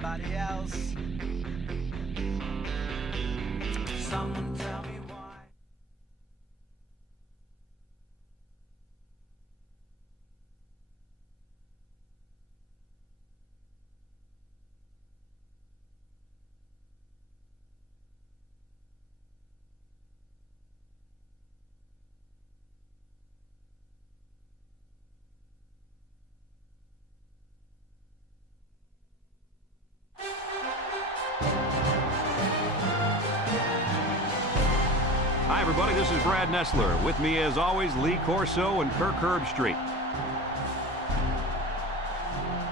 somebody else. Someone tell me why. Hi, everybody. This is Brad Nessler. With me, as always, Lee Corso and Kirk Herbstreit.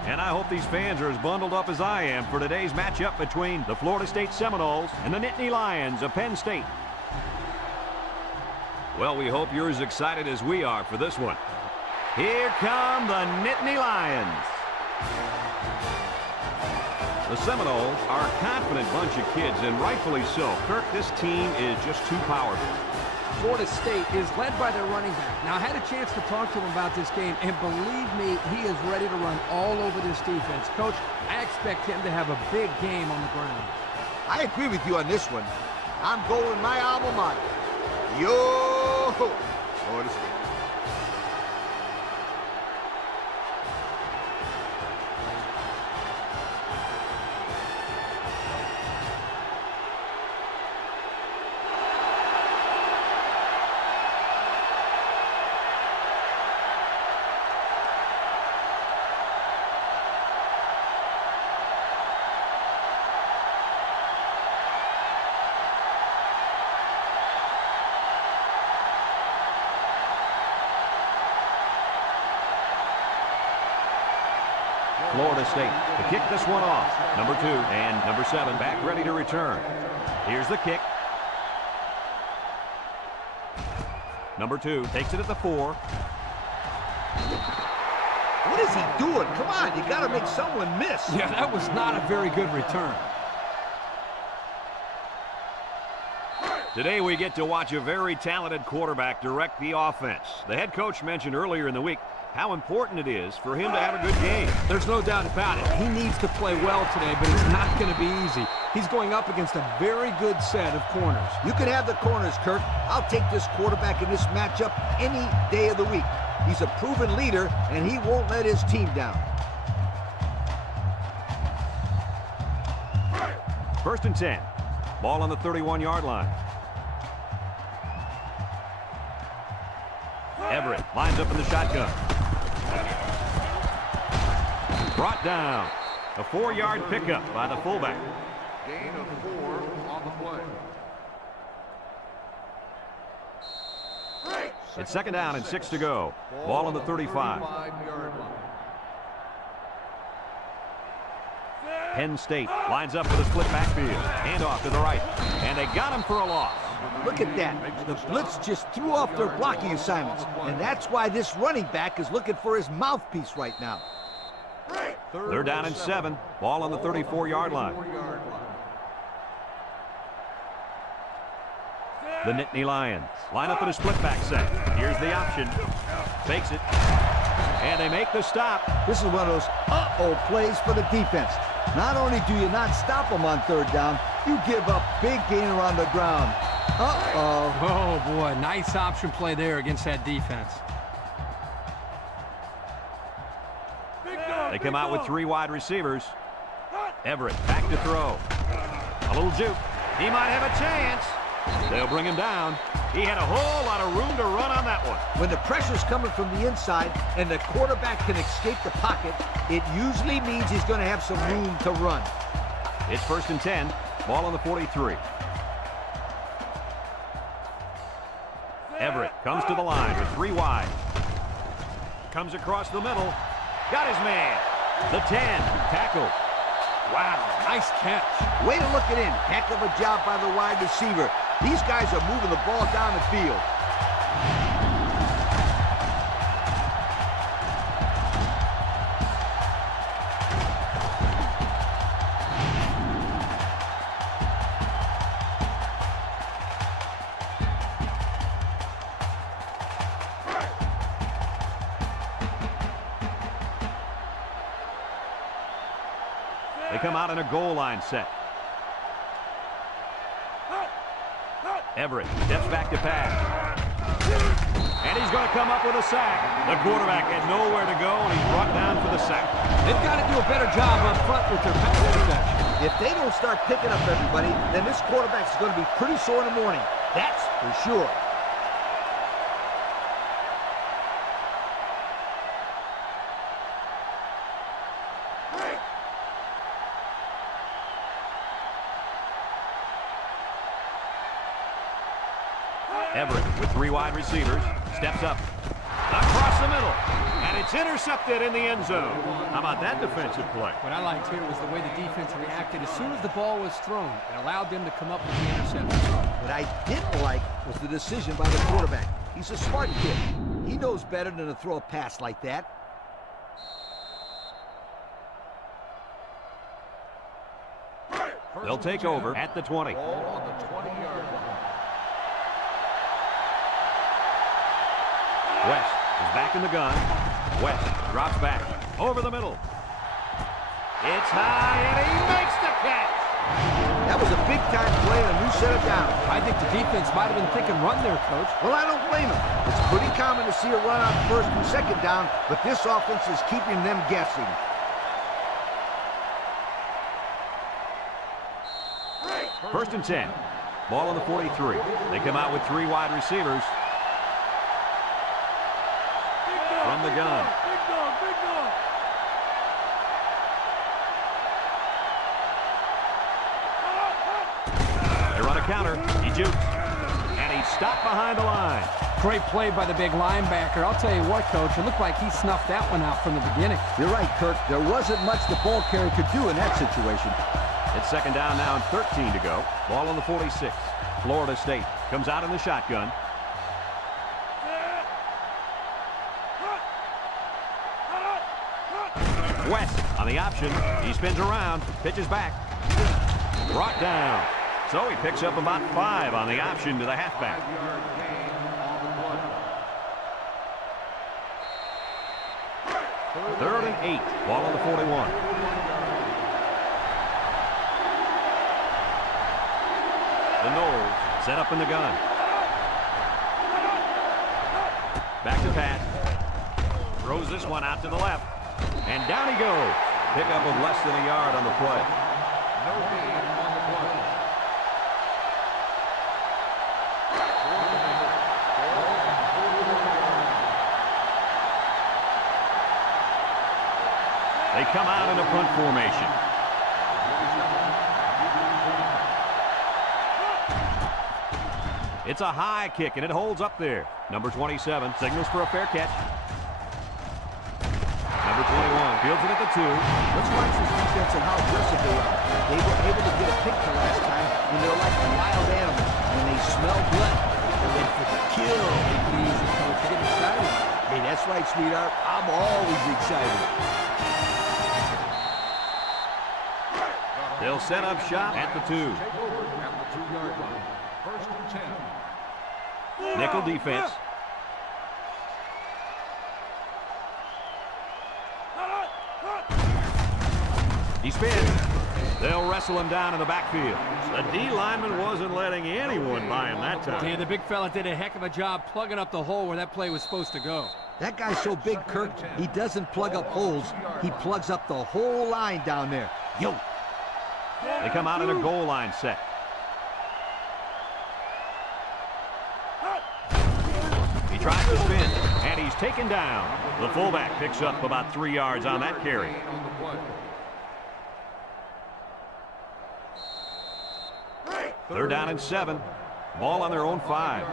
And I hope these fans are as bundled up as I am for today's matchup between the Florida State Seminoles and the Nittany Lions of Penn State. Well, we hope you're as excited as we are for this one. Here come the Nittany Lions. The Seminoles are a confident bunch of kids, and rightfully so. Kirk, this team is just too powerful. Florida State is led by their running back. Now, I had a chance to talk to him about this game, and believe me, he is ready to run all over this defense. Coach, I expect him to have a big game on the ground. I agree with you on this one. I'm going my alma mater. Yo! Florida State. Florida State to kick this one off. Number 2 and number 7 back ready to return. Here's the kick. Number 2 takes it at the 4. What is he doing? Come on, you got to make someone miss. Yeah, that was not a very good return. Today we get to watch a very talented quarterback direct the offense. The head coach mentioned earlier in the week how important it is for him to have a good game. There's no doubt about it. He needs to play well today, but it's not going to be easy. He's going up against a very good set of corners. You can have the corners, Kirk. I'll take this quarterback in this matchup any day of the week. He's a proven leader, and he won't let his team down. First and 10. Ball on the 31-yard line. Everett lines up in the shotgun. Brought down. A 4-yard pickup by the fullback. Gain of 4 on the play. It's second down and 6 to go. Ball on the 35. Penn State lines up with a split backfield. Handoff to the right. And they got him for a loss. Look at that. The blitz just threw off their blocking assignments. And that's why this running back is looking for his mouthpiece right now. They're down in 7. Ball on the 34-yard line. The Nittany Lions line up in a split back set. Here's the option. Fakes it. And they make the stop. This is one of those uh-oh plays for the defense. Not only do you not stop them on third down, you give up big gain around the ground. Uh-oh. Oh, boy. Nice option play there against that defense. They come out with 3 wide receivers. Everett back to throw. A little juke. He might have a chance. They'll bring him down. He had a whole lot of room to run on that one. When the pressure's coming from the inside and the quarterback can escape the pocket, it usually means he's going to have some room to run. It's first and 10. Ball on the 43. Everett comes to the line with 3 wide. Comes across the middle. Got his man. The 10. Tackled. Wow, nice catch. Way to look it in. Heck of a job by the wide receiver. These guys are moving the ball down the field. They come out in a goal line set. Everett steps back to pass. And he's going to come up with a sack. The quarterback had nowhere to go, and he's brought down for the sack. They've got to do a better job up front with their pass protection. If they don't start picking up everybody, then this quarterback's going to be pretty sore in the morning. That's for sure. Everett with 3 wide receivers, steps up, across the middle, and it's intercepted in the end zone. How about that defensive play? What I liked here was the way the defense reacted as soon as the ball was thrown. It allowed them to come up with the interception. What I didn't like was the decision by the quarterback. He's a smart kid. He knows better than to throw a pass like that. They'll take over at the 20. Ball on the 20-yard line. West is back in the gun. West drops back over the middle. It's high, and he makes the catch. That was a big-time play and a new set of downs. I think the defense might have been thinking run there, Coach. Well, I don't blame him. It's pretty common to see a run on first and second down, but this offense is keeping them guessing. First and 10. Ball on the 43. They come out with 3 wide receivers. From the gun. They run a counter. He jukes. And he's stopped behind the line. Great play by the big linebacker. I'll tell you what, Coach, it looked like he snuffed that one out from the beginning. You're right, Kirk. There wasn't much the ball carrier could do in that situation. It's second down now and 13 to go. Ball on the 46. Florida State comes out in the shotgun. West on the option. He spins around, pitches back. Brought down. So he picks up about 5 on the option to the halfback. 5-yard gain on the play. Third and 8. Ball on the 41. The Knowles set up in the gun. Back to pass. Throws this one out to the left. And down he goes. Pickup of less than a yard on the play. No gain on the play. They come out in a punt formation. It's a high kick, and it holds up there. Number 27 signals for a fair catch. Number 21 fields it at the 2. Let's watch this defense and how aggressive they are. They were able to get a pick the last time, and they're like a wild animal. When they smell blood, they're in for the kill. Take it easy, Coach. You're getting excited. Hey, that's right, sweetheart. I'm always excited. They'll set up shop at the 2. Take over at the 2-yard line. First and 10. Nickel defense. He spins. They'll wrestle him down in the backfield. The D lineman wasn't letting anyone by him that time. Yeah, the big fella did a heck of a job plugging up the hole where that play was supposed to go. That guy's so big, Kirk, he doesn't plug up holes. He plugs up the whole line down there. Yo. They come out in a goal line set. He tries to spin, and he's taken down. The fullback picks up about 3 yards on that carry. On the play. They're down in 7. Ball on their own 5.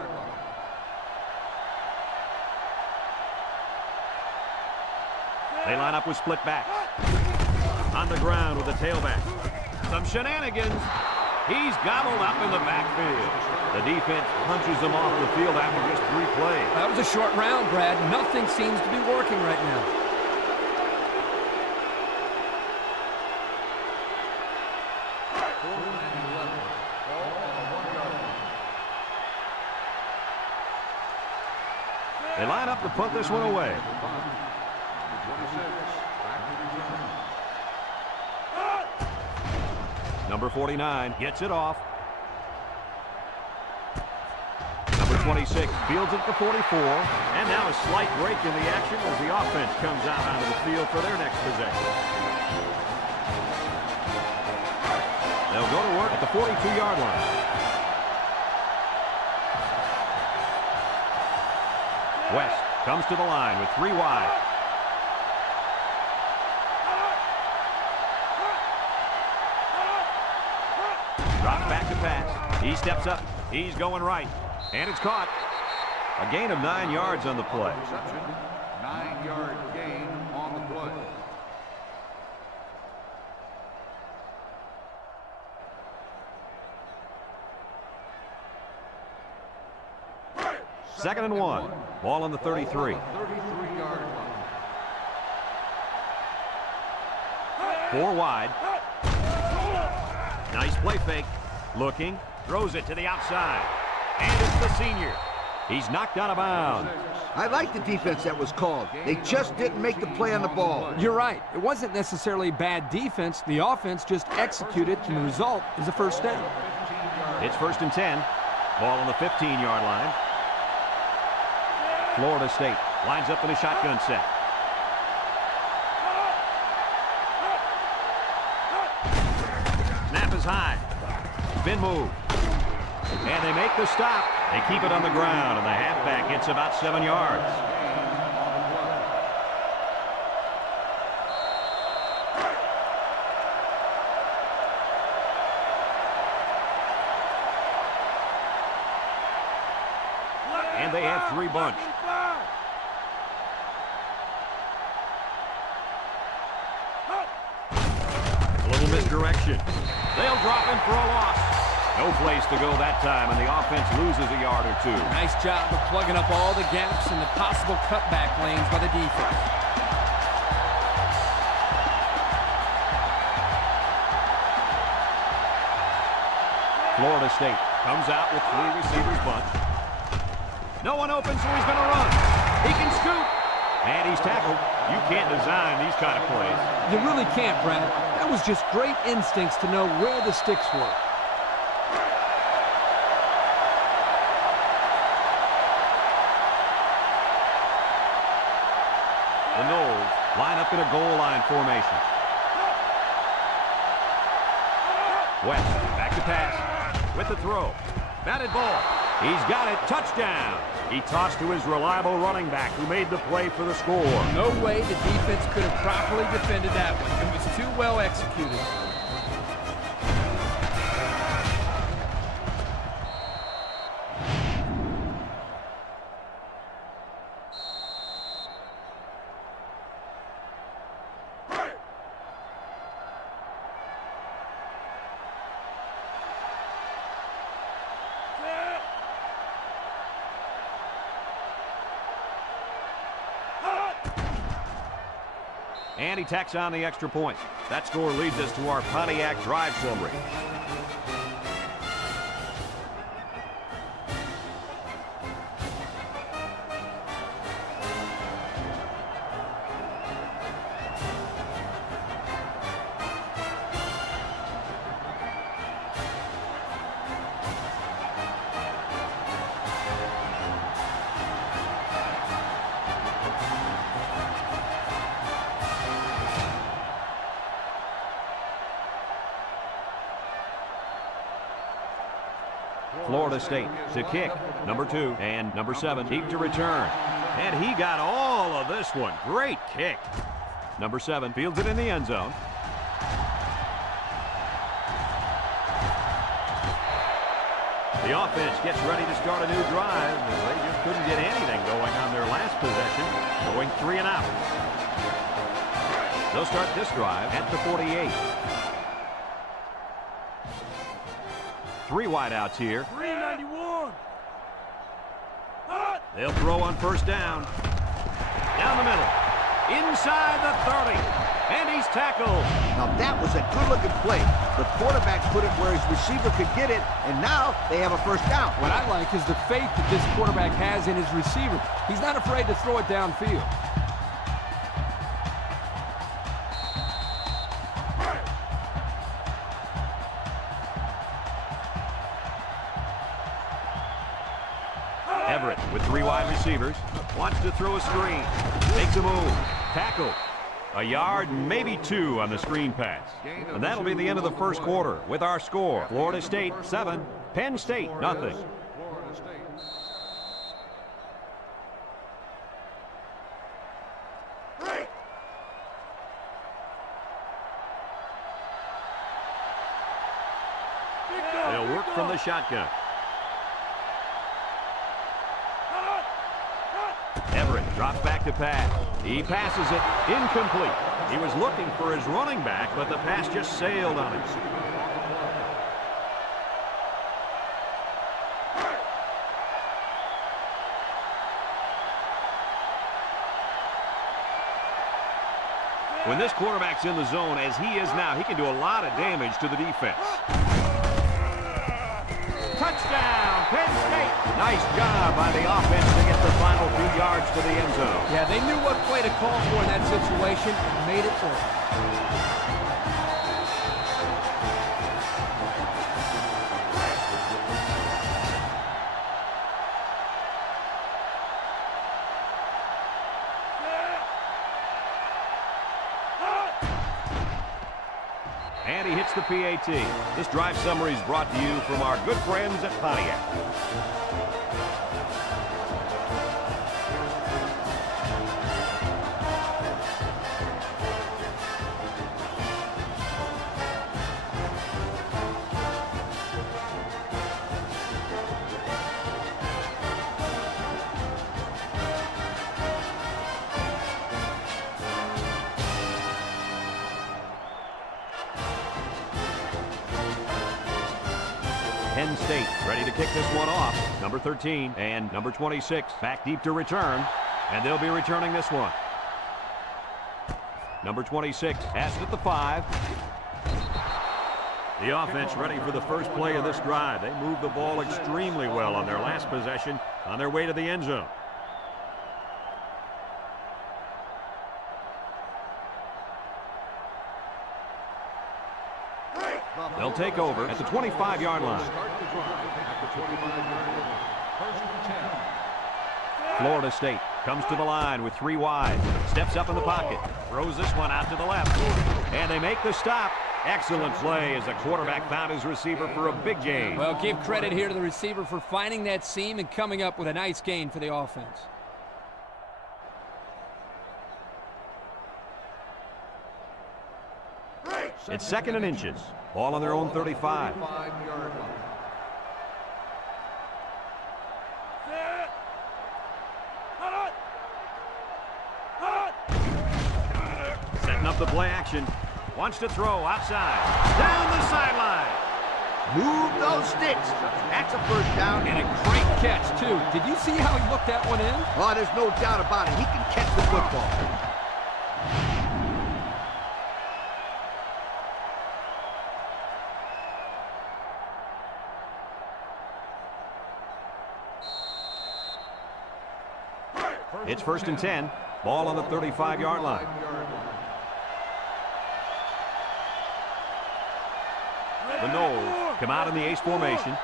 They line up with split backs. On the ground with the tailback. Some shenanigans. He's gobbled up in the backfield. The defense punches them off the field after just 3 plays. That was a short round, Brad. Nothing seems to be working right now. They line up to punt this one away. 26. Back to return. Number 49 gets it off. Number 26 fields it at the 44. And now a slight break in the action as the offense comes out onto the field for their next possession. They'll go to work at the 42-yard line. West comes to the line with 3 wide. Drop back to pass. He steps up. He's going right. And it's caught. A gain of 9 yards on the play. Reception, 9-yard gain on the play. Second and 1. Ball on the 33. 33-yard line. 4 wide. Nice play fake. Looking. Throws it to the outside. And it's the senior. He's knocked out of bounds. I like the defense that was called. They just didn't make the play on the ball. You're right. It wasn't necessarily bad defense. The offense just executed, and the result is a first down. It's first and 10. Ball on the 15-yard line. Florida State lines up in a shotgun set. Snap is high. Spin move. And they make the stop. They keep it on the ground, and the halfback gets about 7 yards. And they have 3 bunch. A little misdirection. They'll drop him for a loss. No place to go that time, and the offense loses a yard or 2. Nice job of plugging up all the gaps and the possible cutback lanes by the defense. Florida State comes out with 3 receivers bunch. No one open, so he's going to run. He can scoop. And he's tackled. You can't design these kind of plays. You really can't, Brad. That was just great instincts to know where the sticks were. The Noles line up in a goal line formation. West back to pass with the throw. Batted ball. He's got it. Touchdown. He tossed to his reliable running back who made the play for the score. No way the defense could have properly defended that one. It was too well executed. And he tacks on the extra point. That score leads us to our Pontiac drive summary. Florida State to kick. Number 2 and number 7 deep to return. And he got all of this one. Great kick. Number 7 fields it in the end zone. The offense gets ready to start a new drive, and they just couldn't get anything going on their last possession, going 3 and out. They'll start this drive at the 48. 3 wideouts here. 391. They'll throw on first down. Down the middle. Inside the 30. And he's tackled. Now that was a good-looking play. The quarterback put it where his receiver could get it, and now they have a first down. What I like is the faith that this quarterback has in his receiver. He's not afraid to throw it downfield. Everett with 3 wide receivers. Wants to throw a screen. Makes a move. Tackle. A yard, maybe 2 on the screen pass. And that'll be the end of the first quarter with our score. Florida State 7, Penn State nothing. Florida State. They'll work from the shotgun. Everett drops back to pass. He passes it incomplete. He was looking for his running back, but the pass just sailed on him. When this quarterback's in the zone, as he is now, he can do a lot of damage to the defense. Touchdown, Penn State. Nice job by the offense to get the final few yards to the end zone. Yeah, they knew what play to call for in that situation and made it work. And he hits the PAT. This drive summary is brought to you from our good friends at Pontiac. Penn State ready to kick this one off. Number 13 and number 26 back deep to return, and they'll be returning this one. Number 26 has it at the 5. The offense ready for the first play of this drive. They moved the ball extremely well on their last possession on their way to the end zone. They'll take over at the 25-yard line. Start the drive at the 25-yard line. First and 10. Florida State comes to the line with 3 wide. Steps up in the pocket. Throws this one out to the left. And they make the stop. Excellent play as the quarterback found his receiver for a big gain. Well, give credit here to the receiver for finding that seam and coming up with a nice gain for the offense. It's 2nd and inches. Ball on their own 35. 35-yard line. Setting up the play action. Wants to throw outside. Down the sideline. Move those sticks. That's a first down. And a great catch, too. Did you see how he looked that one in? Oh, there's no doubt about it. He can catch the football. It's 1st and 10. Ball on the 35-yard line. The Noles come out in the ace formation.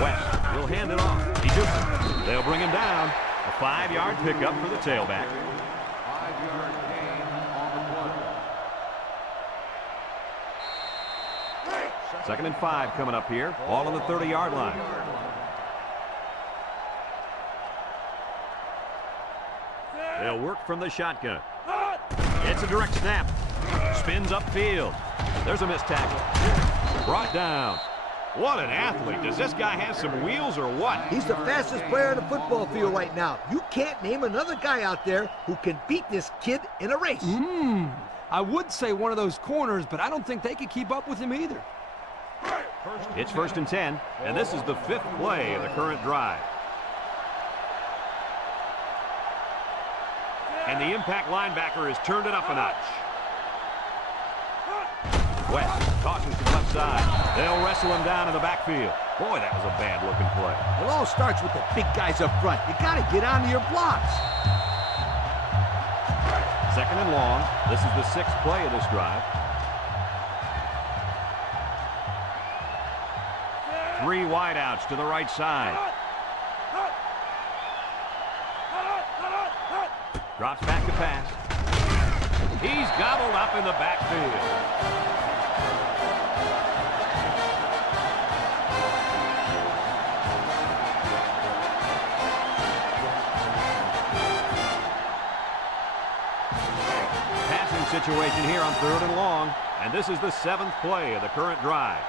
West will hand it off. He jukes it. They'll bring him down. A 5-yard pickup for the tailback. 5-yard gain on the play. 2nd and 5 coming up here. Ball on the 30-yard line. They'll work from the shotgun. It's a direct snap. Spins upfield. There's a missed tackle. Brought down. What an athlete. Does this guy have some wheels or what? He's the fastest player on the football field right now. You can't name another guy out there who can beat this kid in a race. I would say one of those corners, but I don't think they could keep up with him either. It's 1st and 10, and this is the 5th play of the current drive. And the impact linebacker has turned it up a notch. West tosses to the left side. They'll wrestle him down in the backfield. Boy, that was a bad-looking play. It all starts with the big guys up front. You got to get onto your blocks. 2nd and long. This is the 6th play of this drive. 3 wideouts to the right side. Drops back to pass. He's gobbled up in the backfield. Situation here on 3rd and long, and this is the 7th play of the current drive.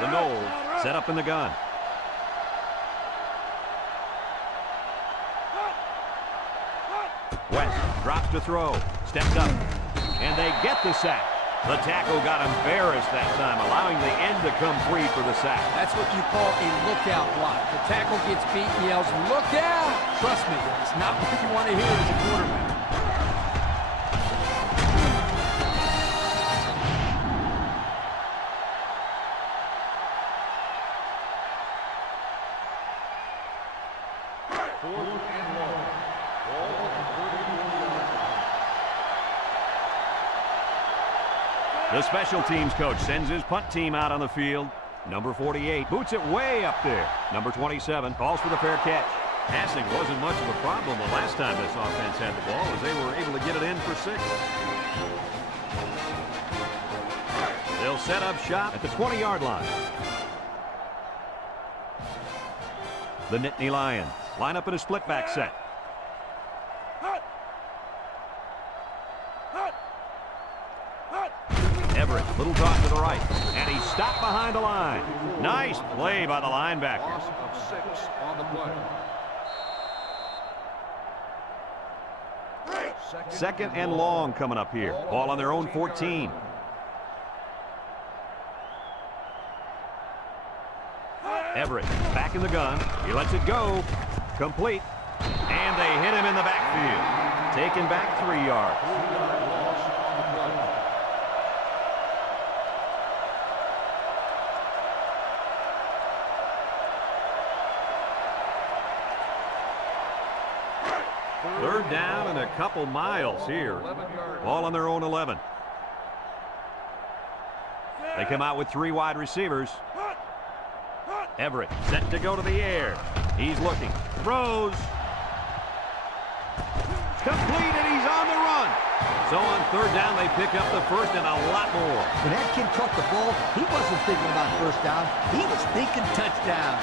The Noles set up in the gun. West drops to throw, steps up, and they get the sack. The tackle got embarrassed that time, allowing the end to come free for the sack. That's what you call a lookout block. The tackle gets beat and yells, "Look out!" Trust me, it's not what you want to hear as a quarterback. The special teams coach sends his punt team out on the field. Number 48 boots it way up there. Number 27 calls for the fair catch. Passing wasn't much of a problem the last time this offense had the ball, as they were able to get it in for 6. They'll set up shop at the 20-yard line. The Nittany Lions line up in a split back set. Everett, little toss to the right, and he stopped behind the line. Nice play by the linebacker. Loss of 6 on the play. Second and long coming up here. Ball on their own 14. Everett back in the gun. He lets it go. Complete. And they hit him in the backfield. Taken back 3 yards. Third down and a couple miles here. Ball on their own 11. They come out with 3 wide receivers. Everett set to go to the air. He's looking. Throws. Complete, and he's on the run. So on 3rd down, they pick up the first and a lot more. When that kid caught the ball, he wasn't thinking about 1st down. He was thinking touchdown.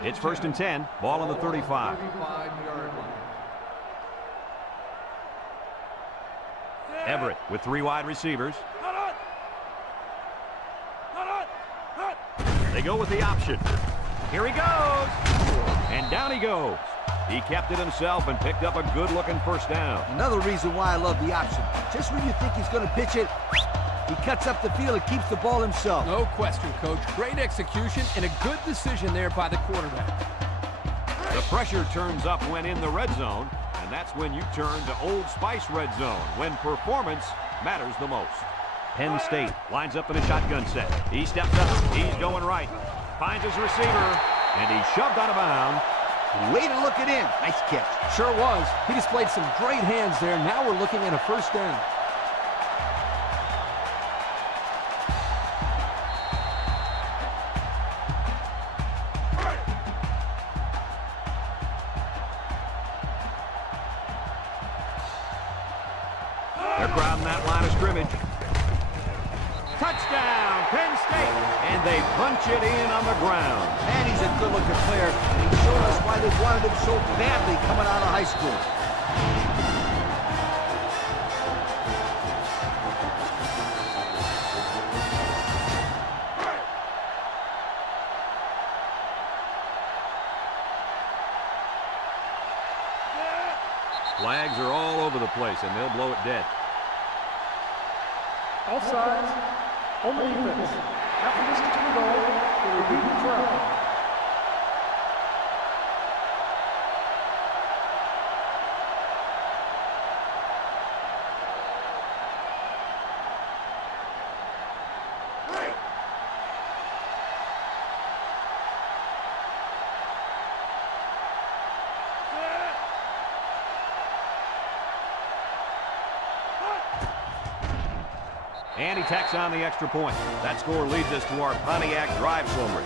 It's 1st and 10. Ball on the 35. Everett with 3 wide receivers. They go with the option. Here he goes. And down he goes. He kept it himself and picked up a good-looking 1st down. Another reason why I love the option. Just when you think he's going to pitch it, he cuts up the field and keeps the ball himself. No question, Coach. Great execution and a good decision there by the quarterback. The pressure turns up when in the red zone, and that's when you turn to Old Spice red zone, when performance matters the most. Penn State lines up in a shotgun set. He steps up. He's going right. Finds his receiver, and he's shoved out of bounds. Way to look it in. Nice catch. Sure was. He displayed some great hands there. Now we're looking at a 1st down. They're crowding that line of scrimmage. Touchdown, Penn State! And they punch it in on the ground. Man, he's a good-looking player, and he showed us why they wanted him so badly coming out of high school. Flags are all over the place, and they'll blow it dead. Offsides, on the defense. After this to the goal, they repeat the try. And he tacks on the extra point. That score leads us to our Pontiac drive summary.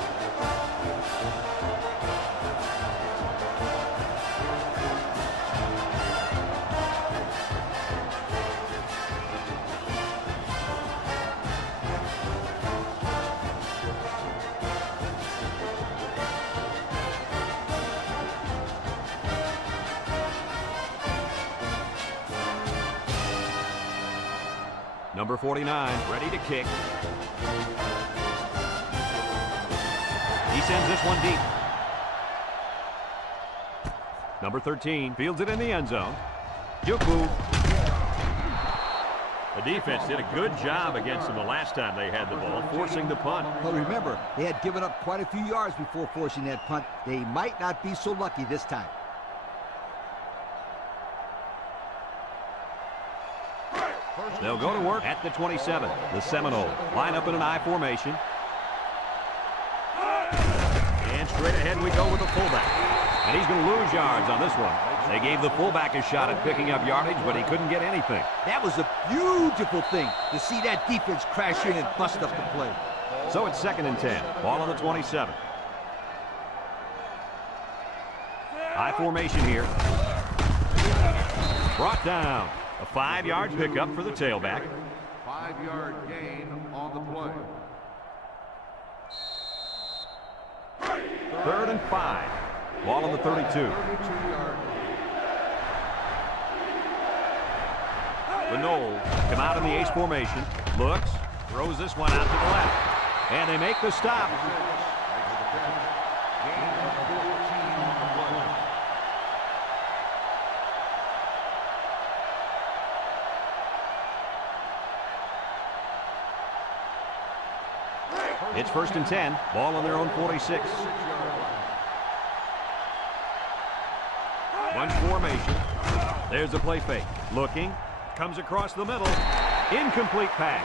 Number 49, ready to kick. He sends this one deep. Number 13 fields it in the end zone. Juku. The defense did a good job against them the last time they had the ball, forcing the punt. But remember, they had given up quite a few yards before forcing that punt. They might not be so lucky this time. They'll go to work at the 27. The Seminoles line up in an I formation. And straight ahead we go with the fullback. And he's going to lose yards on this one. They gave the fullback a shot at picking up yardage, but he couldn't get anything. That was a beautiful thing to see that defense crash in and bust up the play. So it's 2nd and 10. Ball on the 27. I formation here. Brought down. A 5-yard pickup for the tailback. 5-yard gain on the play. 3rd and 5. Ball on the 32. 32-yard. The Noles come out in the ace formation. Looks, throws this one out to the left. And they make the stop. Gain of 14 on the play. It's 1st and 10. Ball on their own 46. Bunch formation. There's the play fake. Looking. Comes across the middle. Incomplete pass.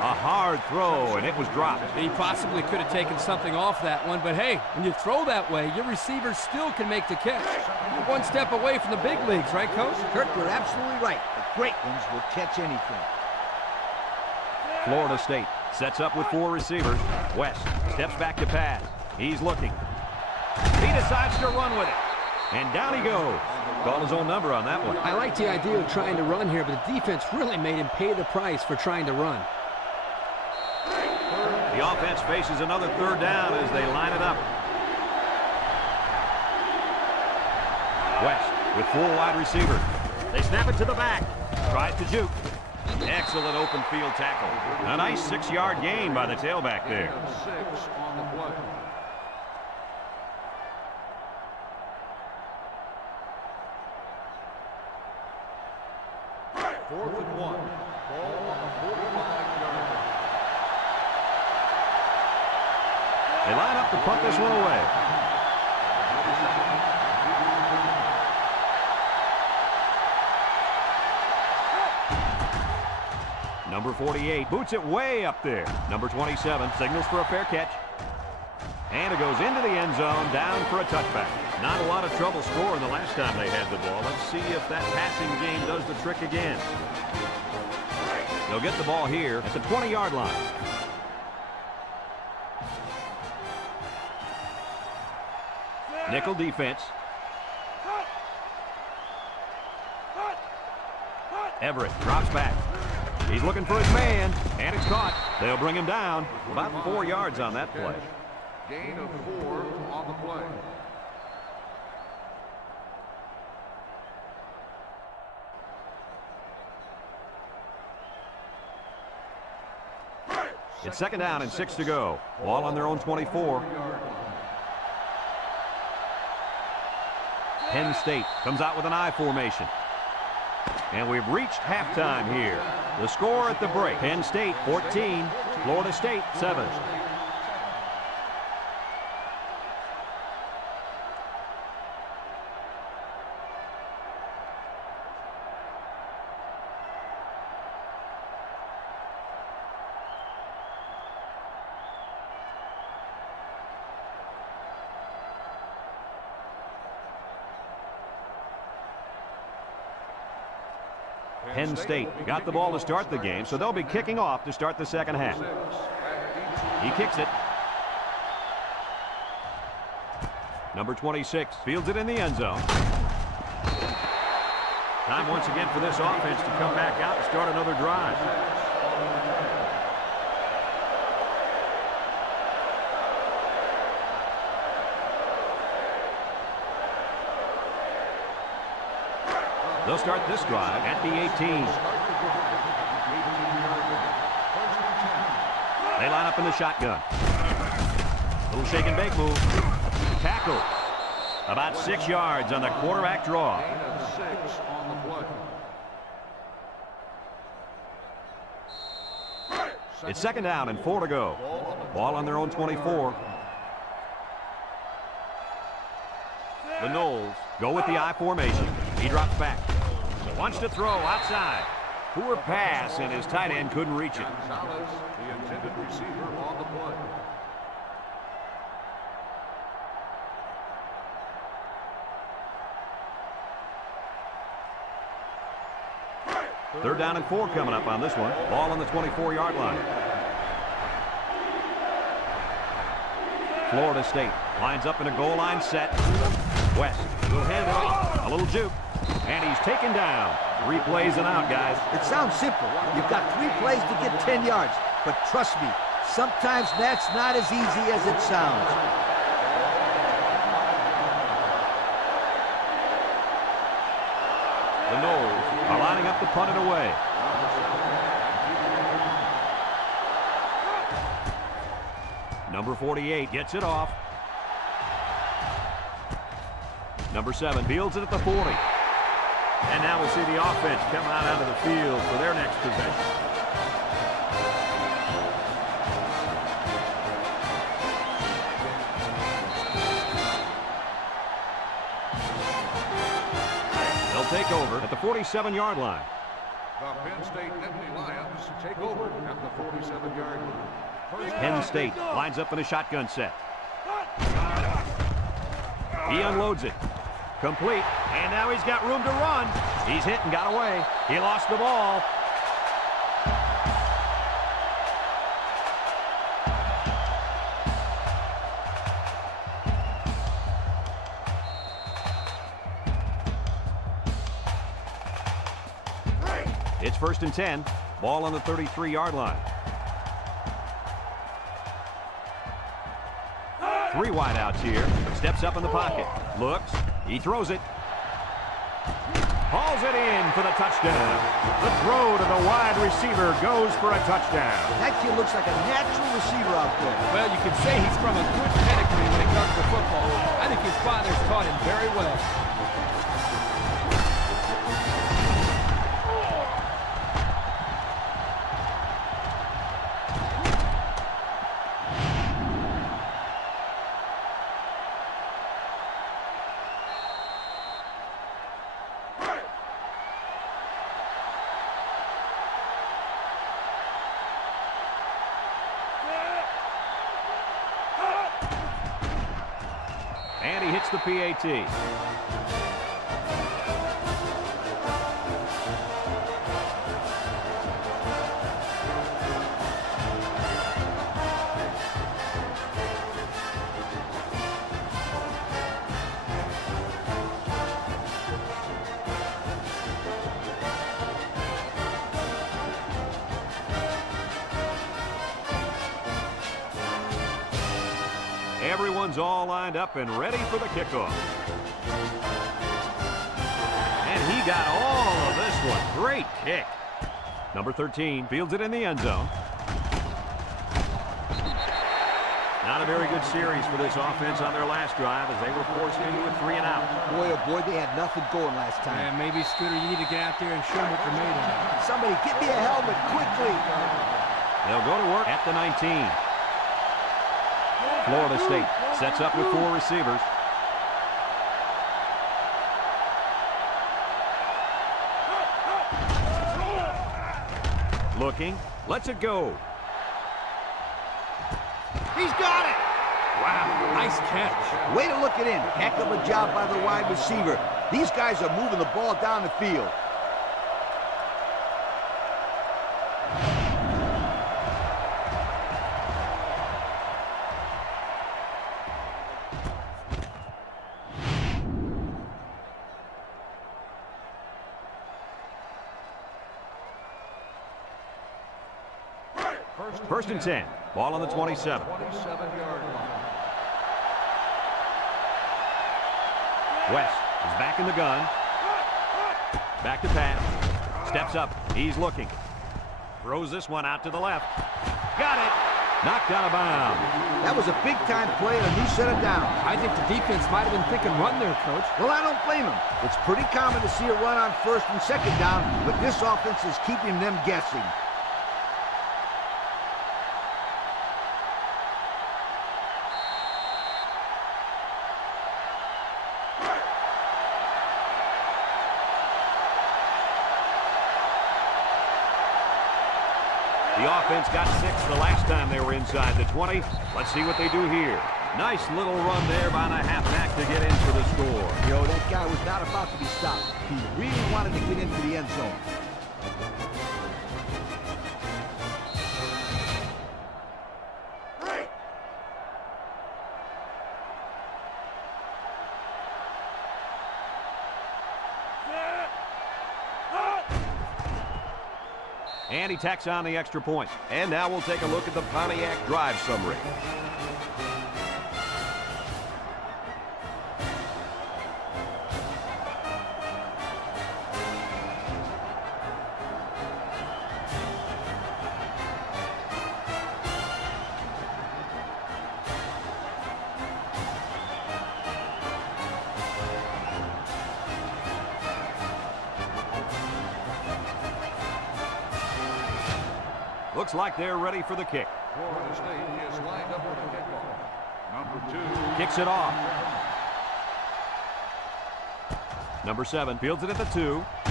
A hard throw, and it was dropped. He possibly could have taken something off that one, but hey, when you throw that way, your receiver still can make the catch. You're one step away from the big leagues, right, Coach? Kirk, you're absolutely right. The great ones will catch anything. Florida State sets up with 4 receivers. West steps back to pass. He's looking. He decides to run with it. And down he goes. Called his own number on that one. I like the idea of trying to run here, but the defense really made him pay the price for trying to run. The offense faces another 3rd down as they line it up. West with 4 wide receivers. They snap it to the back. Tries to juke. Excellent open field tackle. A nice 6-yard gain by the tailback there. Gain of 6 on the play. Fourth and 1. Ball on the 45-yard line. They line up to punt this one away. Number 48 boots it way up there. Number 27 signals for a fair catch. And it goes into the end zone, down for a touchback. Not a lot of trouble scoring the last time they had the ball. Let's see if that passing game does the trick again. They'll get the ball here at the 20-yard line. Nickel defense. Everett drops back. He's looking for his man, and it's caught. They'll bring him down. About 4 yards on that play. Gain of 4 on the play. It's 2nd down and 6 to go. Ball on their own 24. Penn State comes out with an I formation. And we've reached halftime here. The score at the break, Penn State 14, Florida State 7. Penn State got the ball to start the game, so they'll be kicking off to start the second half. He kicks it. Number 26 fields it in the end zone. Time once again for this offense to come back out and start another drive. They'll start this drive at the 18. They line up in the shotgun. Little shake and bake move. Tackle. About 6 yards on the quarterback draw. It's second down and 4 to go. Ball on their own 24. The Knowles go with the I formation. He drops back. Wants to throw outside. Poor pass, and his tight end couldn't reach it. The intended receiver on the play. Third down and 4 coming up on this one. Ball on the 24-yard line. Florida State lines up in a goal line set. West will hand it off. A little juke. And he's taken down. 3 plays and out, guys. It sounds simple. You've got 3 plays to get 10 yards. But trust me, sometimes that's not as easy as it sounds. The Knowles are lining up to punt it away. Number 48 gets it off. Number 7 fields it at the 40. And now we'll see the offense come out onto the field for their next possession. They'll take over at the 47-yard line. The Penn State Nittany Lions take over at the 47-yard line. Penn State lines up in a shotgun set. He unloads it. Complete. And now he's got room to run. He's hit and got away. He lost the ball. It's first and 10. Ball on the 33-yard line. 3 wideouts here. Steps up in the pocket. Looks. He throws it. Hauls it in for the touchdown. The throw to the wide receiver goes for a touchdown. That kid looks like a natural receiver out there. Well, you can say he's from a good pedigree when it comes to football. I think his father's taught him very well. And he hits the PAT. Everyone's all lined up and ready for the kickoff. And he got all of this one. Great kick. Number 13 fields it in the end zone. Not a very good series for this offense on their last drive as they were forced into a 3 and out. Boy, oh boy, they had nothing going last time. Yeah, maybe, Scooter, you need to get out there and show them what they're made of. Somebody get me a helmet quickly. They'll go to work at the 19. Florida State sets up with 4 receivers. Looking, lets it go. He's got it. Wow, nice catch. Way to look it in. Heck of a job by the wide receiver. These guys are moving the ball down the field. First and 10. Ball on the 27. 27-yard line. West is back in the gun. Back to pass. Steps up. He's looking. Throws this one out to the left. Got it. Knocked out of bounds. That was a big-time play and a new set of downs. I think the defense might have been thinking run there, Coach. Well, I don't blame them. It's pretty common to see a run on first and second down, but this offense is keeping them guessing. The offense got 6 the last time they were inside the 20. Let's see what they do here. Nice little run there by the halfback to get in for the score. Yo, that guy was not about to be stopped. He really wanted to get into the end zone. And he tacks on the extra point. And now we'll take a look at the Pontiac drive summary. Looks like they're ready for the kick. Florida State is lined up with a kickoff. Number 2. Kicks it off. Number 7 fields it at the 2. The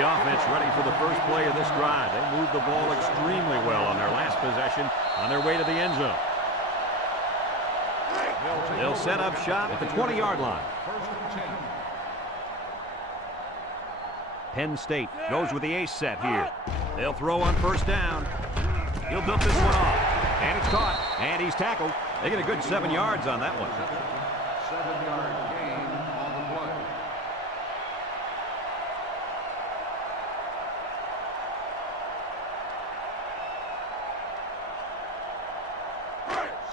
offense ready for the first play of this drive. They moved the ball extremely well on their last possession on their way to the end zone. They'll set up shop at the 20-yard line. First and 10. Penn State goes with the ace set here. They'll throw on first down. He'll dump this one off. And it's caught. And he's tackled. They get a good 7 yards on that one. 7-yard gain on the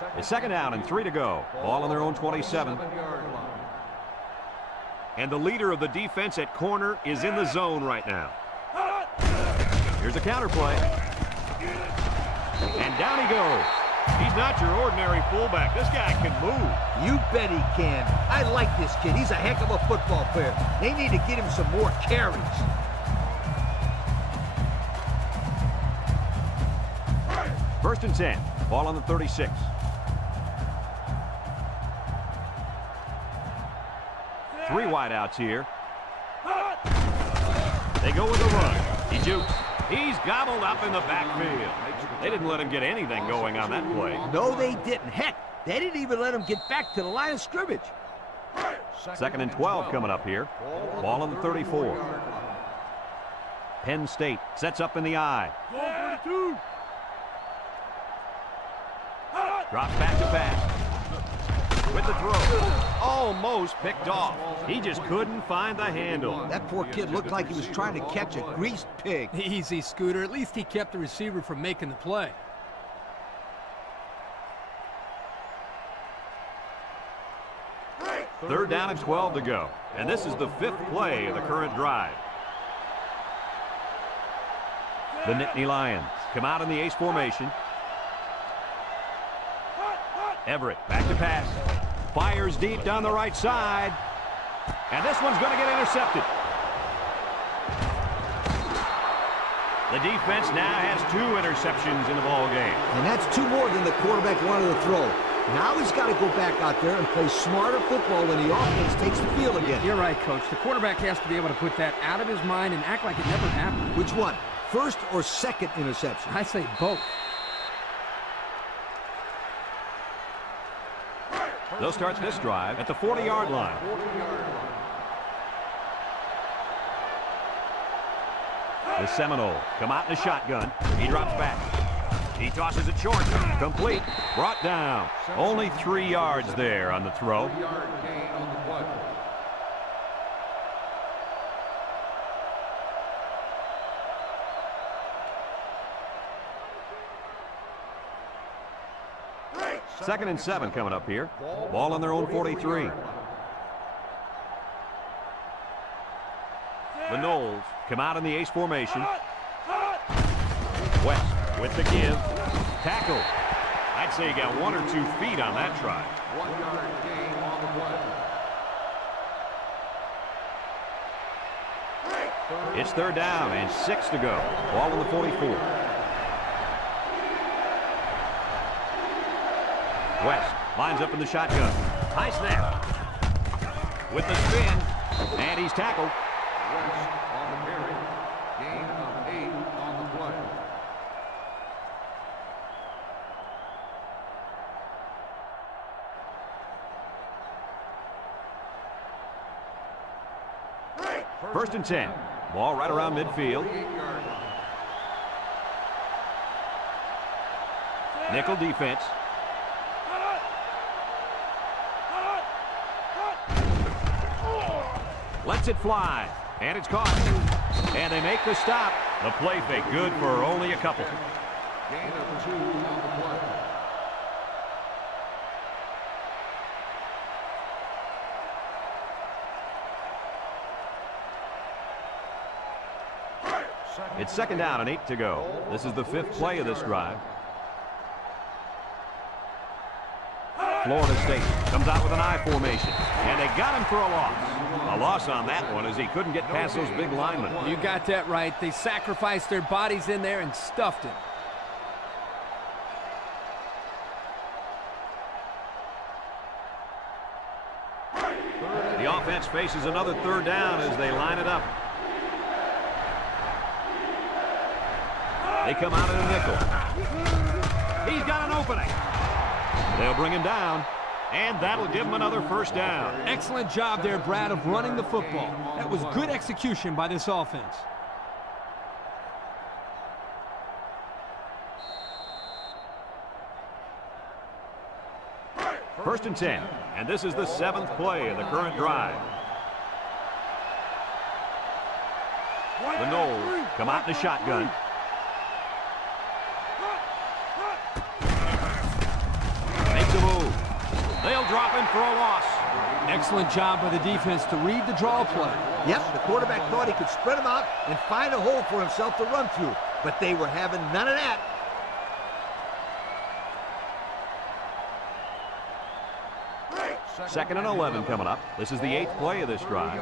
play. It's second down and 3 to go. Ball on their own 27. 7-yard line. And the leader of the defense at corner is in the zone right now. Here's a counter play. And down he goes. He's not your ordinary fullback. This guy can move. You bet he can. I like this kid. He's a heck of a football player. They need to get him some more carries. First and 10. Ball on the 36. Three wideouts here. They go with the run. He jukes. He's gobbled up in the backfield. They didn't let him get anything going on that play. No, they didn't. Heck, they didn't even let him get back to the line of scrimmage. Second and 12 coming up here. Ball on the 34. Penn State sets up in the eye. Drops back to pass. With the throw. Almost picked off. He just couldn't find the handle. That poor kid looked like he was trying to catch a greased pig. Easy, Scooter. At least he kept the receiver from making the play. Third down and 12 to go. And this is the 5th play of the current drive. The Nittany Lions come out in the ace formation. Everett back to pass. Fires deep down the right side. And this one's going to get intercepted. The defense now has 2 interceptions in the ball game. And that's 2 more than the quarterback wanted to throw. Now he's got to go back out there and play smarter football when the offense takes the field again. You're right, Coach. The quarterback has to be able to put that out of his mind and act like it never happened. Which one? First or second interception? I say both. They'll start this drive at the 40-yard line. 40-yard line. The Seminoles come out in a shotgun. He drops back. He tosses it short. Complete. Brought down. Only 3 yards there on the throw. 3-yard gain on the play. 2nd and 7 coming up here. Ball on their own 43. The Knowles come out in the ace formation. West with the give. Tackle. I'd say he got 1 or 2 feet on that try. 1 yard gain on the play. It's 3rd down and 6 to go. Ball on the 44. West lines up in the shotgun. High snap. With the spin. And he's tackled. West on the carry. Gain of 8 on the play. First and 10. Ball right around midfield. 8-yard line. Nickel defense. Lets it fly. And it's caught. And they make the stop. The play fake good for only a couple. Gain of 2 on the play. It's 2nd down and 8 to go. This is the 5th play of this drive. Florida State comes out with an I formation. And they got him for a loss. A loss on that one as he couldn't get past those big linemen. You got that right. They sacrificed their bodies in there and stuffed him. The offense faces another 3rd down as they line it up. They come out in a nickel. He's got an opening. They'll bring him down, and that'll give him another 1st down. Excellent job there, Brad, of running the football. That was good execution by this offense. First and 10, and this is the 7th play of the current drive. The Knowles come out in the shotgun. Makes a move. They'll drop him for a loss. Excellent job by the defense to read the draw play. Yep, the quarterback thought he could spread them out and find a hole for himself to run through, but they were having none of that. Second and 11 coming up. This is the 8th play of this drive.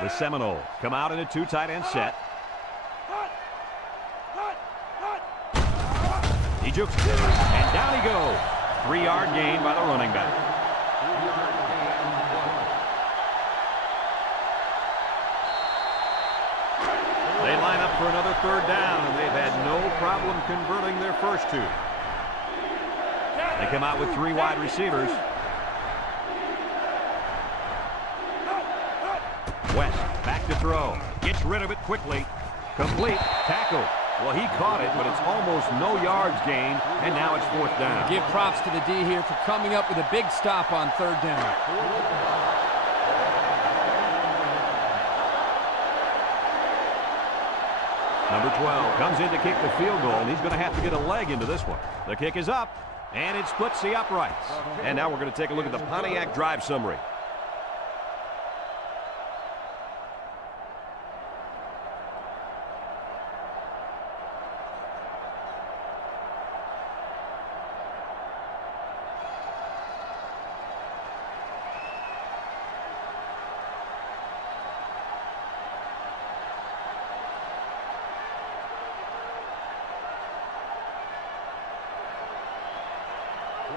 The Seminoles come out in a 2 tight end set. He jukes it, and down he goes. 3-yard gain by the running back. They line up for another 3rd down, and they've had no problem converting their first 2. They come out with 3 wide receivers. West back to throw. Gets rid of it quickly. Complete. Tackle. Well, he caught it, but it's almost no yards gained, and now it's 4th down. Give props to the D here for coming up with a big stop on 3rd down. Number 12 comes in to kick the field goal, and he's going to have to get a leg into this one. The kick is up, and it splits the uprights. And now we're going to take a look at the Pontiac drive summary.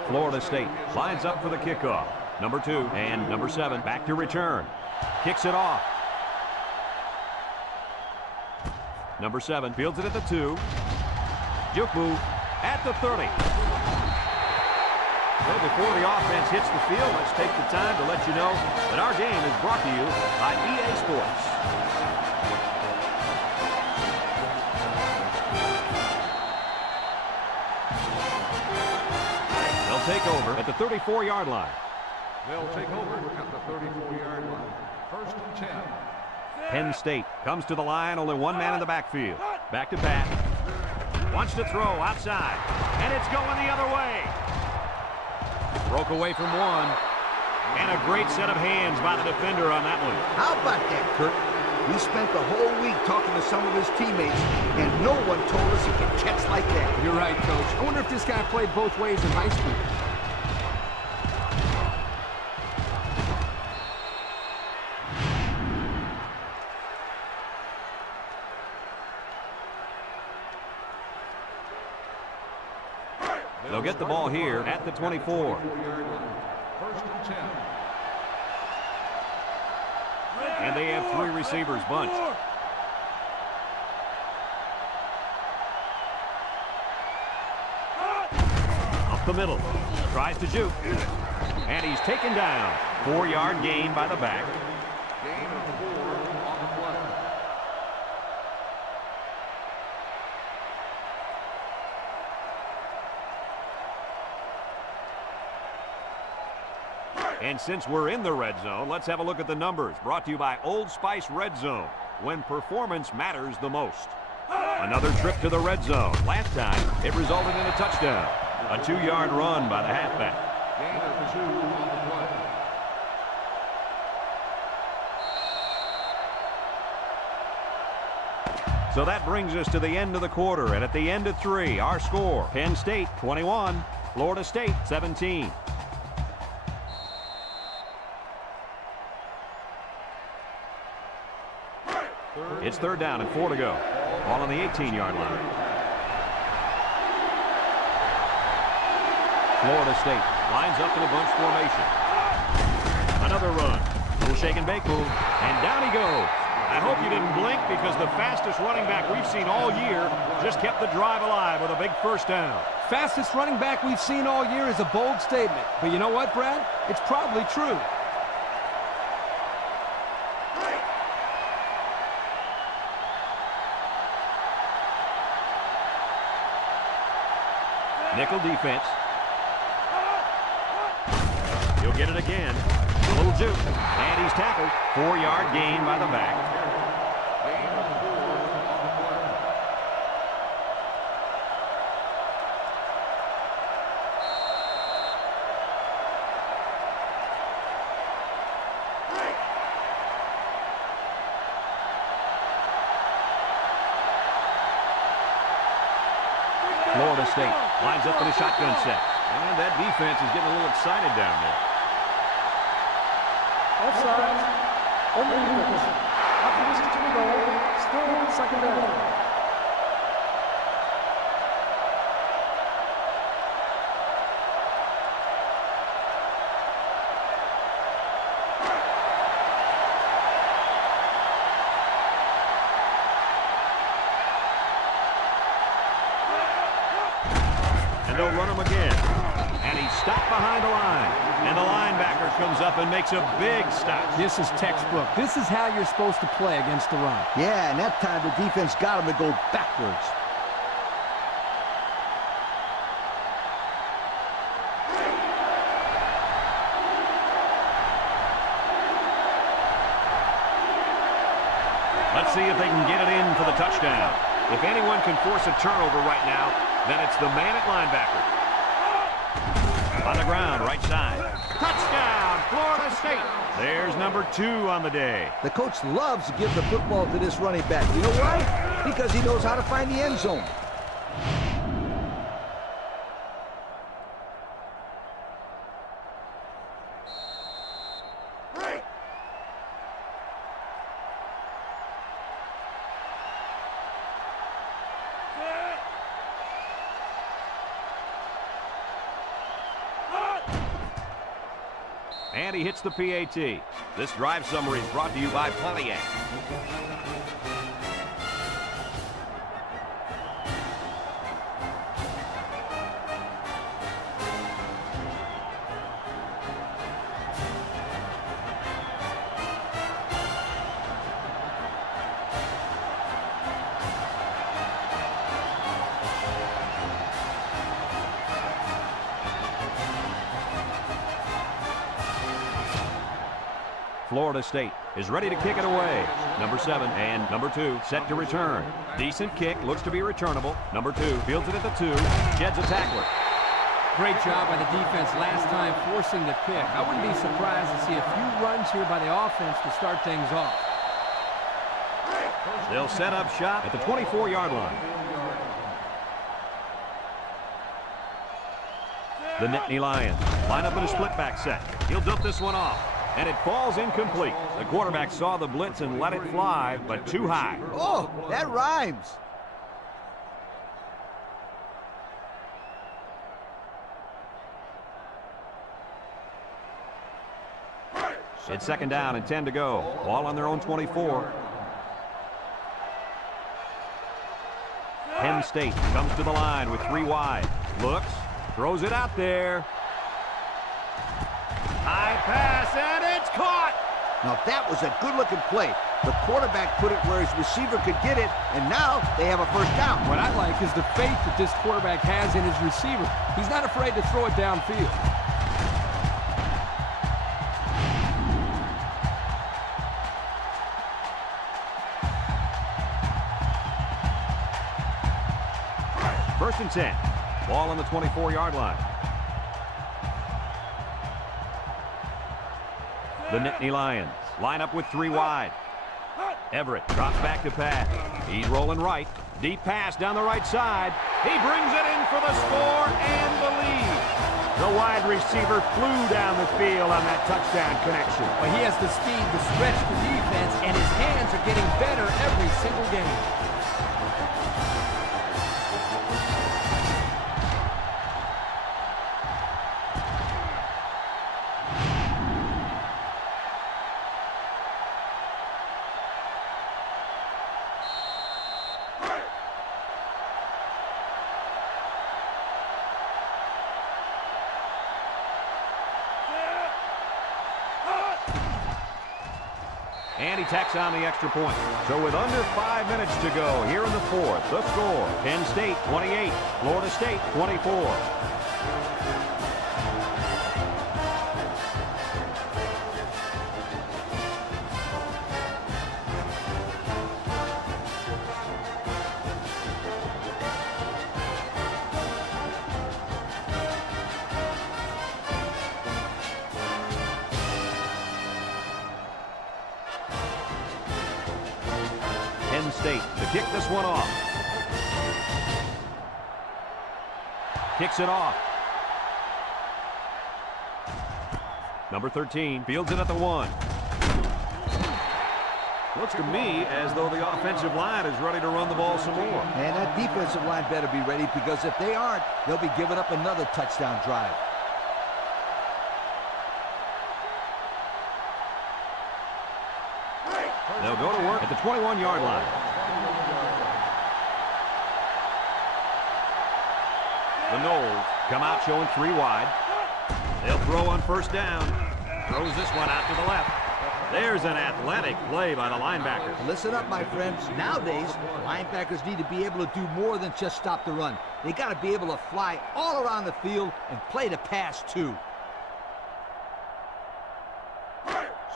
Florida State lines up for the kickoff. Number 2 and number 7 back to return. Kicks it off. Number 7 fields it at the 2. Juke move at the 30. Well, before the offense hits the field, let's take the time to let you know that our game is brought to you by EA Sports. Take over at the 34-yard line. They'll take over at the 34-yard line. 1st and 10. Penn State comes to the line, only 1 man in the backfield. Back to back. Wants to throw outside. And it's going the other way. Broke away from one. And a great set of hands by the defender on that one. How about that, Kurt? We spent the whole week talking to some of his teammates, and no one told us he could catch like that. You're right, Coach. I wonder if this guy played both ways in high school. They'll get the ball here at the 24. First and 10. And they have 3 receivers bunched. Up the middle. Tries to juke. And he's taken down. 4-yard gain by the back. Gain of 4 on the play. And since we're in the red zone, let's have a look at the numbers. Brought to you by Old Spice Red Zone, when performance matters the most. Another trip to the red zone. Last time, it resulted in a touchdown. A 2-yard run by the halfback. Gain of 2 on the play. So that brings us to the end of the quarter. And at the end of 3, our score, Penn State 21, Florida State 17. It's 3rd down and 4 to go. Ball on the 18-yard line. Florida State lines up in a bunch formation. Another run. Little shake and bake move. And down he goes. I hope you didn't blink because the fastest running back we've seen all year just kept the drive alive with a big first down. Fastest running back we've seen all year is a bold statement. But you know what, Brad? It's probably true. Nickel defense. He'll get it again. A little juke. And he's tackled. 4-yard gain by the back. Gain of 4 on the play. Florida State lines up in a shotgun set. And that defense is getting a little excited down there. Offside. On the defense. After this to the goal. Still 2nd down. And they'll run him again. And he's stopped behind the line. And the linebacker comes up and makes a big stop. This is textbook. This is how you're supposed to play against the run. Yeah, and that time the defense got him to go backwards. Let's see if they can get it in for the touchdown. If anyone can force a turnover right now, then it's the man at linebacker. On the ground, right side. Touchdown, Florida State. There's number 2 on the day. The coach loves to give the football to this running back. You know why? Because he knows how to find the end zone. And he hits the PAT. This drive summary is brought to you by Pontiac. Florida State is ready to kick it away. Number 7 and number 2 set to return. Decent kick, looks to be returnable. Number 2 fields it at the 2, sheds a tackler. Great job by the defense last time forcing the pick. I wouldn't be surprised to see a few runs here by the offense to start things off. They'll set up shop at the 24-yard line. The Nittany Lions line up in a split back set. He'll dump this one off, and it falls incomplete. The quarterback saw the blitz and let it fly, but too high. Oh, that rhymes. It's 2nd down and 10 to go. Ball on their own 24. Penn State comes to the line with 3 wide. Looks, throws it out there. High pass, and it's caught. Now that was a good-looking play. The quarterback put it where his receiver could get it, and now they have a first down. What I like is the faith that this quarterback has in his receiver. He's not afraid to throw it downfield. First and 10. Ball on the 24-yard line. The Nittany Lions line up with 3 wide. Everett drops back to pass. He's rolling right. Deep pass down the right side. He brings it in for the score and the lead. The wide receiver flew down the field on that touchdown connection. Well, he has the speed to stretch the defense, and his hands are getting better every single game. And he tacks on the extra point. So with under 5 minutes to go here in the 4th, the score, Penn State 28, Florida State 24. Penn State to kick this one off. Kicks it off. Number 13 fields it at the 1. Looks to me as though the offensive line is ready to run the ball some more. And that defensive line better be ready, because if they aren't, they'll be giving up another touchdown drive. They'll go to work at the 21-yard line. The Noles come out showing 3 wide. They'll throw on first down. Throws this one out to the left. There's an athletic play by the linebacker. Listen up, my friends. Nowadays, linebackers need to be able to do more than just stop the run. They got to be able to fly all around the field and play the pass, too.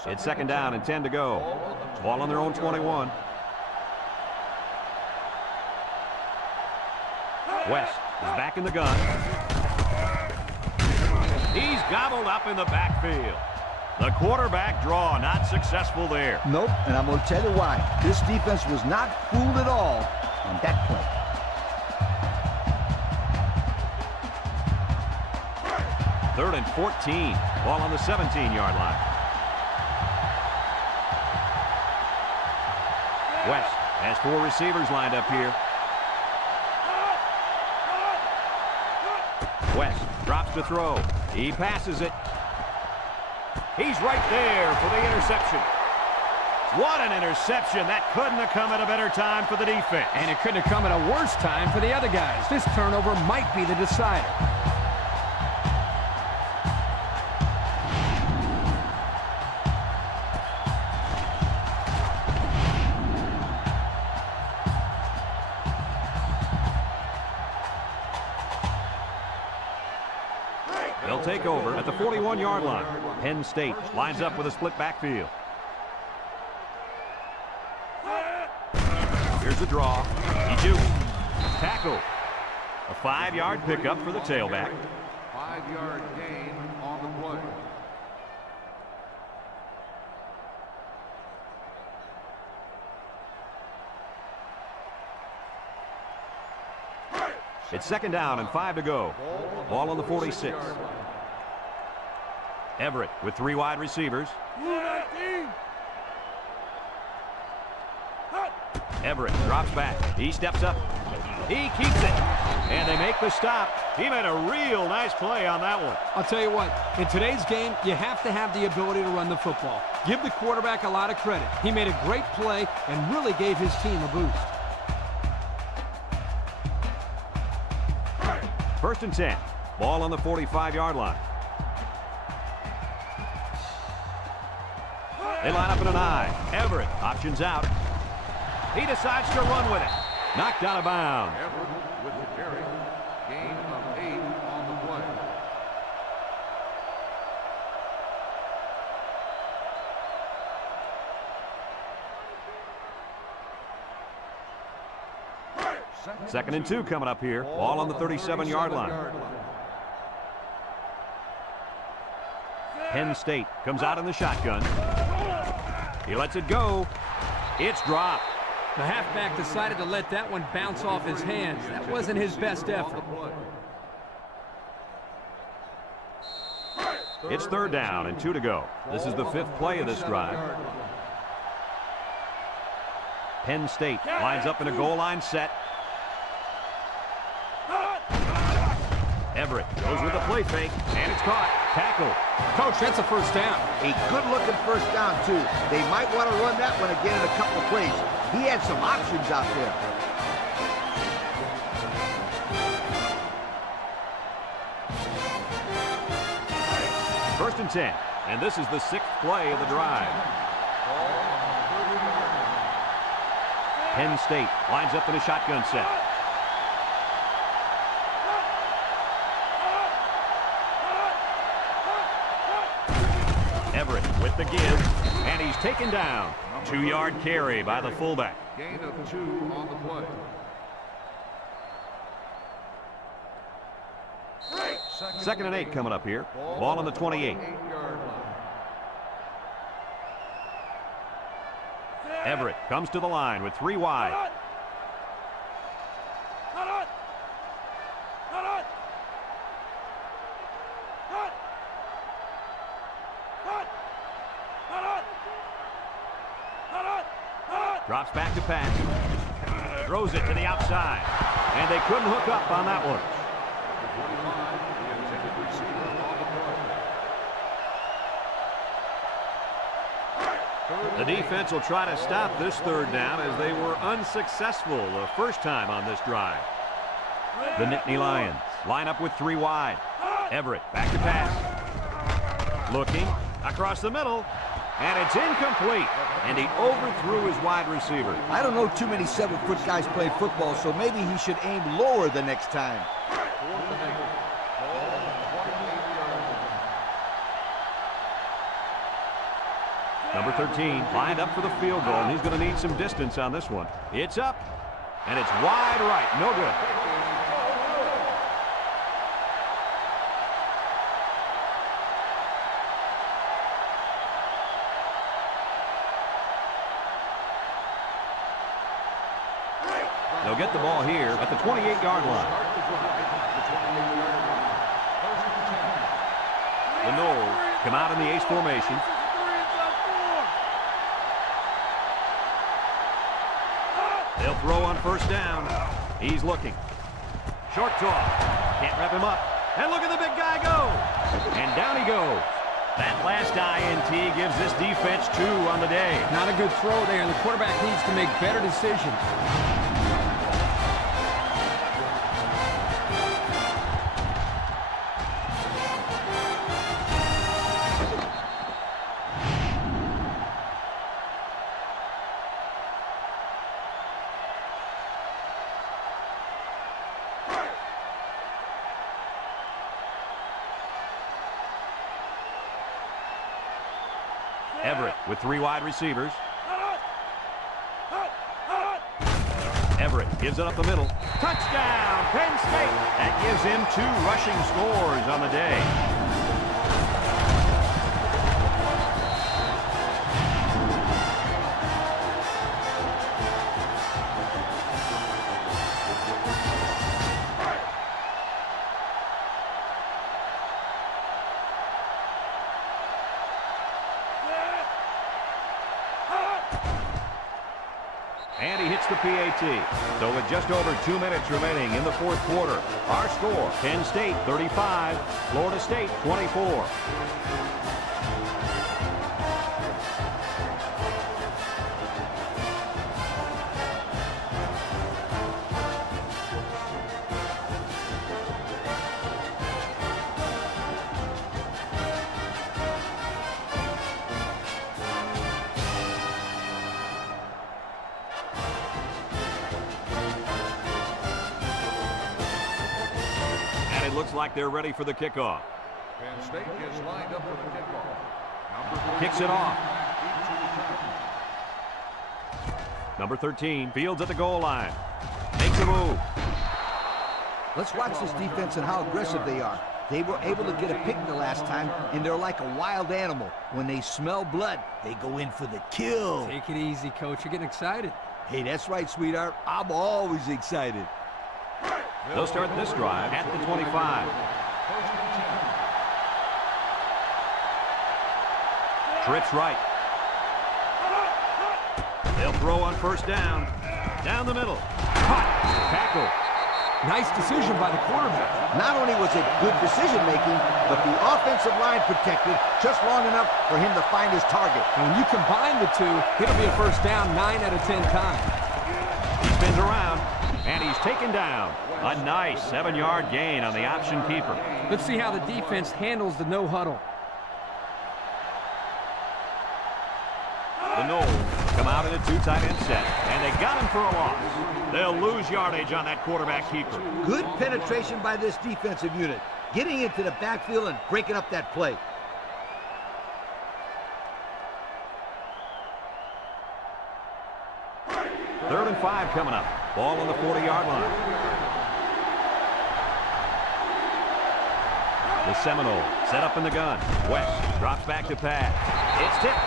It's 2nd down and 10 to go. Ball on their own 21. West is back in the gun. He's gobbled up in the backfield. The quarterback draw not successful there. Nope, and I'm going to tell you why. This defense was not fooled at all on that play. Third and 14. Ball on the 17-yard line. West has 4 receivers lined up here. West drops to throw. He passes it. He's right there for the interception. What an interception. That couldn't have come at a better time for the defense. And it couldn't have come at a worse time for the other guys. This turnover might be the decider. They'll take over at the 41-yard line. Penn State lines up with a split backfield. Here's the draw. He jukes. Tackle. A 5-yard pickup for the tailback. 5-yard gain on the play. It's 2nd down and 5 to go. Ball on the 46. Everett with 3 wide receivers. Everett drops back. He steps up. He keeps it. And they make the stop. He made a real nice play on that one. I'll tell you what, in today's game, you have to have the ability to run the football. Give the quarterback a lot of credit. He made a great play and really gave his team a boost. 1st and 10. Ball on the 45-yard line. They line up in an I. Everett options out. He decides to run with it. Knocked out of bounds. Everett with the carry. Gain of 8 on the play. Second and 2 coming up here. Ball on the 37-yard line. Penn State comes out in the shotgun. He lets it go. It's dropped. The halfback decided to let that one bounce off his hands. That wasn't his best effort. It's 3rd down and 2 to go. This is the 5th play of this drive. Penn State lines up in a goal line set. Everett goes with a play fake, and it's caught. Tackle. Coach, that's a 1st down. A good-looking 1st down, too. They might want to run that one again in a couple of plays. He had some options out there. First and 10, and this is the 6th play of the drive. Penn State lines up in a shotgun set. Everett with the give, and he's taken down. 2-yard carry by the fullback. Gain of 2 on the play. Second and 8 coming up here. Ball on the 28. 8-yard line. Everett comes to the line with 3 wide. Drops back to pass. Throws it to the outside. And they couldn't hook up on that one. 25, the intended receiver on the play. The defense will try to stop this 3rd down as they were unsuccessful the first time on this drive. The Nittany Lions line up with 3 wide. Everett back to pass. Looking across the middle. And it's incomplete. And he overthrew his wide receiver. I don't know too many 7-foot guys playing football, so maybe he should aim lower the next time. Number 13 lined up for the field goal, and he's going to need some distance on this one. It's up, and it's wide right. No good. They'll get the ball here at the 28-yard line. The Noles come out in the ace formation. They'll throw on 1st down. He's looking. Short toss. Can't wrap him up. And look at the big guy go. And down he goes. That last INT gives this defense 2 on the day. Not a good throw there. The quarterback needs to make better decisions. Everett with 3 wide receivers. Everett gives it up the middle. Touchdown, Penn State. That gives him 2 rushing scores on the day. And he hits the PAT. So with just over 2 minutes remaining in the 4th quarter, our score, Penn State 35, Florida State 24. It looks like they're ready for the kickoff. Penn State is lined up for the kickoff. Kicks it off. Number 13 fields at the goal line. Makes a move. Let's watch this defense and how aggressive they are. They were able to get a pick the last time, and they're like a wild animal. When they smell blood, they go in for the kill. Take it easy, Coach. You're getting excited. Hey, that's right, sweetheart. I'm always excited. They'll start this drive at the 25. Trips right. They'll throw on first down. Down the middle. Caught. Tackle. Nice decision by the quarterback. Not only was it good decision-making, but the offensive line protected just long enough for him to find his target. And when you combine the two, it'll be a first down 9 out of 10 times. He spins around, and he's taken down. A nice 7-yard gain on the option keeper. Let's see how the defense handles the no huddle. The Noles come out in a 2 tight end set, and they got him for a loss. They'll lose yardage on that quarterback keeper. Good penetration by this defensive unit, getting into the backfield and breaking up that play. Third and 5 coming up. Ball on the 40-yard line. The Seminole set up in the gun. West drops back to pass. It's tipped.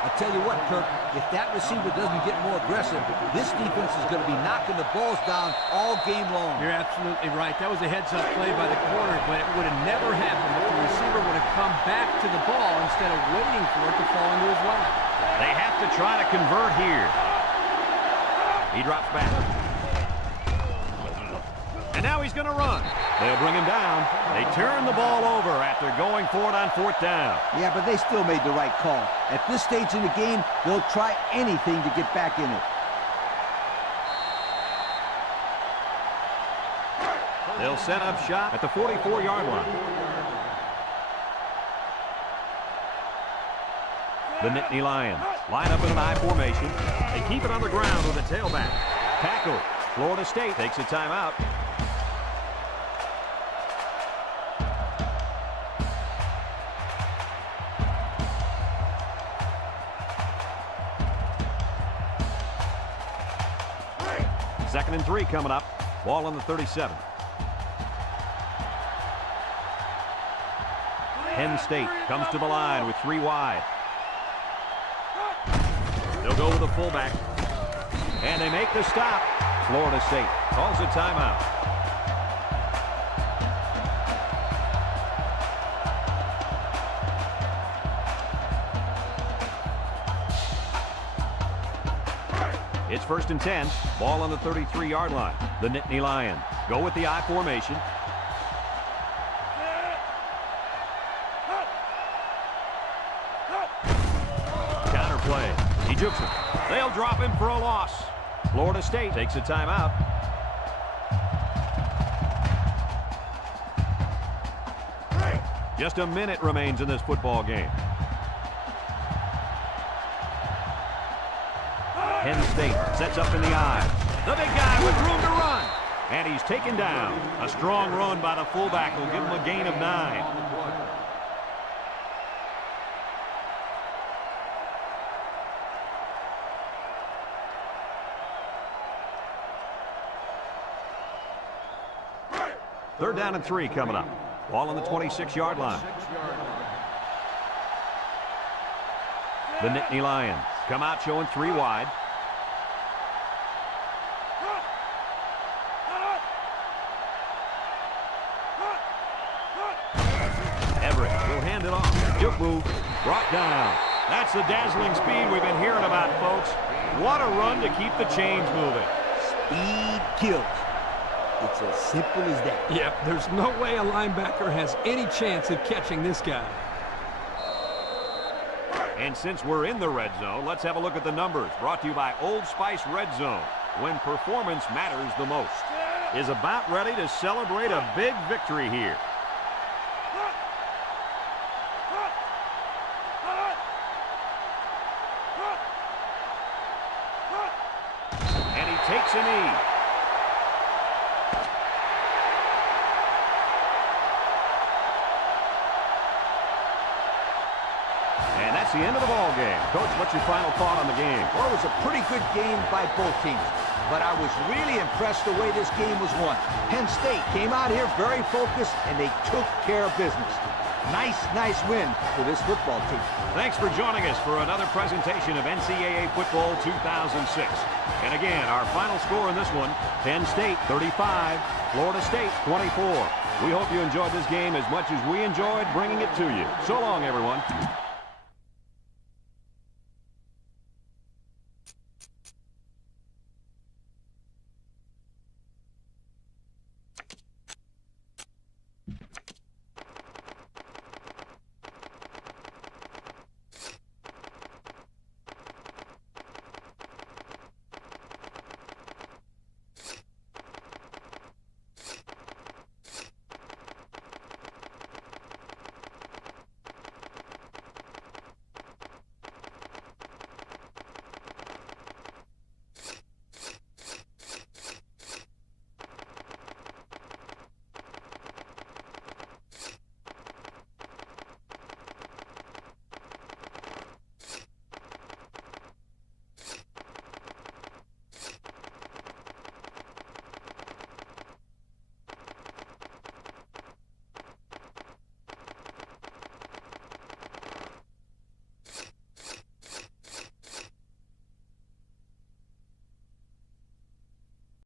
I'll tell you what, Kirk, if that receiver doesn't get more aggressive, this defense is going to be knocking the balls down all game long. You're absolutely right. That was a heads-up play by the corner, but it would have never happened if the receiver would have come back to the ball instead of waiting for it to fall into his lap. They have to try to convert here. He drops back. And now he's going to run. They'll bring him down. They turn the ball over after going for it on 4th down. Yeah, but they still made the right call. At this stage in the game, they'll try anything to get back in it. They'll set up shop at the 44-yard line. The Nittany Lions line up in an I formation. They keep it on the ground with a tailback. Tackle. Florida State takes a timeout. Second and 3 coming up. Ball on the 37. Penn State comes to the line with 3 wide. They'll go with the fullback. And they make the stop. Florida State calls a timeout. It's 1st and 10. Ball on the 33-yard line. The Nittany Lions go with the I formation. Counter play. He jukes him. They'll drop him for a loss. Florida State takes a timeout. Just a minute remains in this football game. Penn State sets up in the I. The big guy with room to run. And he's taken down. A strong run by the fullback will give him a gain of 9. Third down and 3 coming up. Ball on the 26-yard line. The Nittany Lions come out showing 3 wide. Everett will hand it off. Juke move. Brought down. That's the dazzling speed we've been hearing about, folks. What a run to keep the chains moving. Speed kills. It's as simple as that. Yep, there's no way a linebacker has any chance of catching this guy. And since we're in the red zone, let's have a look at the numbers. Brought to you by Old Spice Red Zone, when performance matters the most. Is about ready to celebrate a big victory here. And he takes a knee. And that's the end of the ball game. Coach, what's your final thought on the game? Well, it was a pretty good game by both teams, but I was really impressed the way this game was won. Penn State came out here very focused, and they took care of business. Nice win for this football team. Thanks for joining us for another presentation of NCAA Football 2006. And again, our final score in this one, Penn State 35, Florida State 24. We hope you enjoyed this game as much as we enjoyed bringing it to you. So long, everyone.